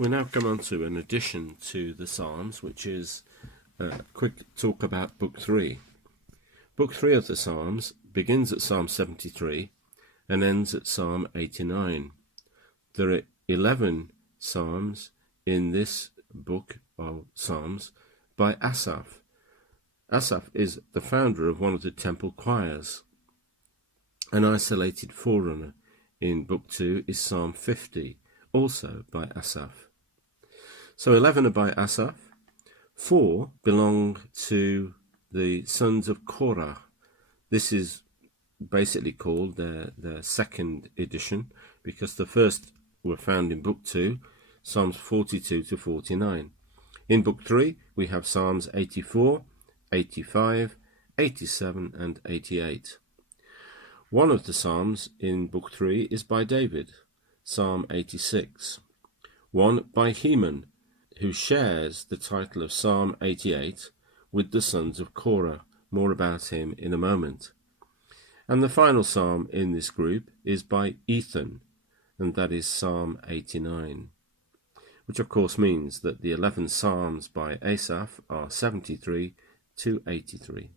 We now come on to an addition to the Psalms, which is a quick talk about Book 3. Book 3 of the Psalms begins at Psalm 73 and ends at Psalm 89. There are 11 Psalms in this book of Psalms by Asaph. Asaph is the founder of one of the temple choirs. An isolated forerunner in Book 2 is Psalm 50, also by Asaph. So 11 are by Asaph, 4 belong to the sons of Korah. This is basically called their second edition, because the first were found in Book 2, Psalms 42 to 49. In Book 3, we have Psalms 84, 85, 87 and 88. One of the Psalms in Book 3 is by David, Psalm 86. One by Heman, who shares the title of Psalm 88 with the sons of Korah. More about him in a moment. And the final psalm in this group is by Ethan, and that is Psalm 89, which of course means that the 11 psalms by Asaph are 73 to 83.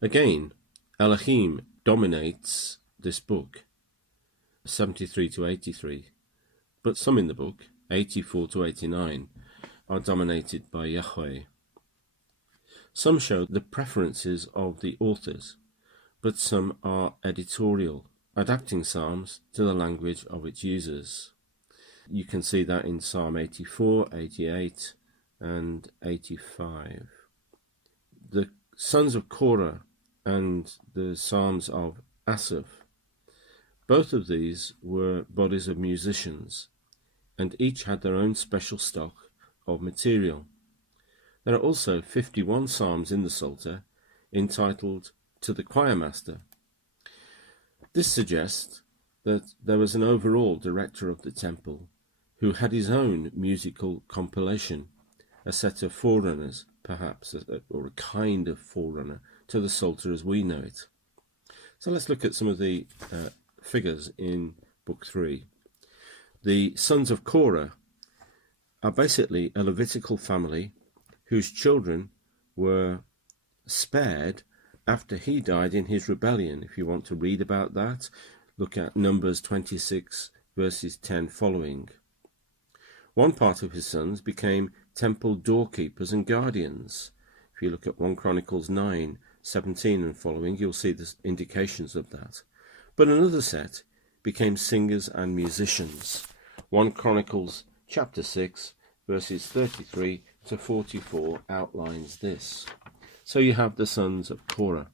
Again, Elohim dominates this book, 73 to 83, but some in the book, 84 to 89, are dominated by Yahweh. Some show the preferences of the authors, but some are editorial, adapting Psalms to the language of its users. You can see that in Psalm 84, 88 and 85. The sons of Korah and the Psalms of Asaph, both of these were bodies of musicians, and each had their own special stock of material. There are also 51 psalms in the Psalter entitled To the Choir Master. This suggests that there was an overall director of the temple who had his own musical compilation, a set of forerunners, perhaps, or a kind of forerunner to the Psalter as we know it. So let's look at some of the figures in Book 3. The sons of Korah are basically a Levitical family whose children were spared after he died in his rebellion. If you want to read about that, look at Numbers 26, verses 10 following. One part of his sons became temple doorkeepers and guardians. If you look at 1 Chronicles 9, 17 and following, you'll see the indications of that. But another set became singers and musicians. 1 Chronicles chapter 6, verses 33 to 44 outlines this. So you have the sons of Korah.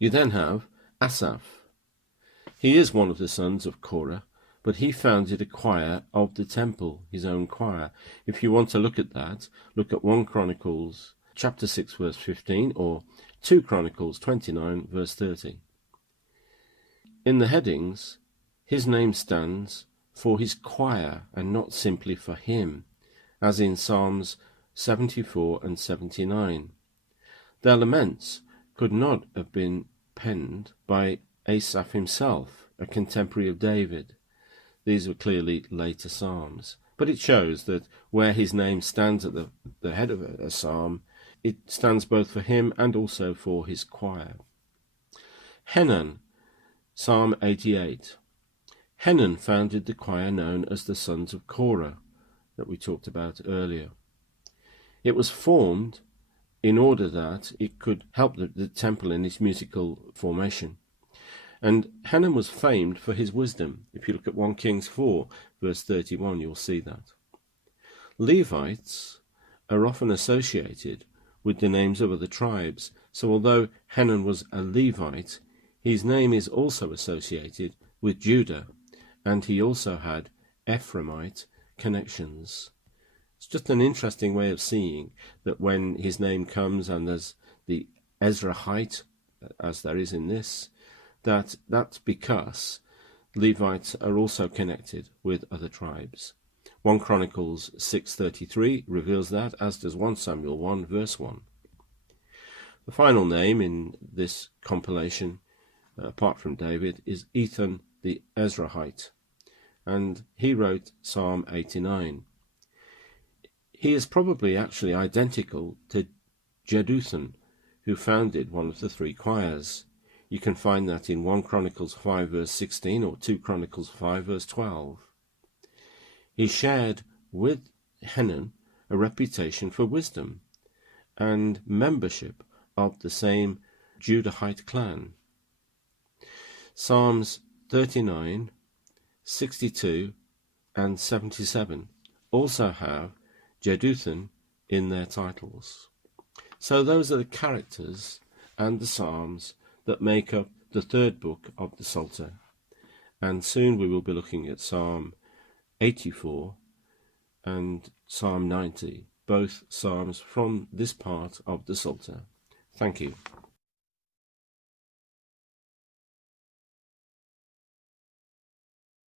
You then have Asaph. He is one of the sons of Korah, but he founded a choir of the temple, his own choir. If you want to look at that, look at 1 Chronicles chapter 6, verse 15, or 2 Chronicles 29, verse 30. In the headings, his name stands for his choir and not simply for him, as in Psalms 74 and 79. Their laments could not have been penned by Asaph himself, a contemporary of David. These were clearly later psalms, but it shows that where his name stands at the head of a psalm, it stands both for him and also for his choir. Henan, Psalm 88. Henan founded the choir known as the Sons of Korah that we talked about earlier. It was formed in order that it could help the temple in its musical formation. And Henan was famed for his wisdom. If you look at 1 Kings 4, verse 31, you'll see that. Levites are often associated with the names of other tribes. So although Henan was a Levite, his name is also associated with Judah, and he also had Ephraimite connections. It's just an interesting way of seeing that when his name comes and there's the Ezrahite, as there is in this, that's because Levites are also connected with other tribes. 1 Chronicles 6:33 reveals that, as does 1 Samuel 1, verse 1. The final name in this compilation, apart from David, is Ethan the Ezrahite. and he wrote Psalm 89. He is probably actually identical to Jeduthun, who founded one of the three choirs. You can find that in 1 Chronicles 5 verse 16 or 2 Chronicles 5 verse 12. He shared with Henan a reputation for wisdom and membership of the same Judahite clan. Psalms 39, 62 and 77 also have Jeduthun in their titles. So those are the characters and the psalms that make up the third book of the Psalter. And soon we will be looking at Psalm 84 and Psalm 90, both psalms from this part of the Psalter. Thank you.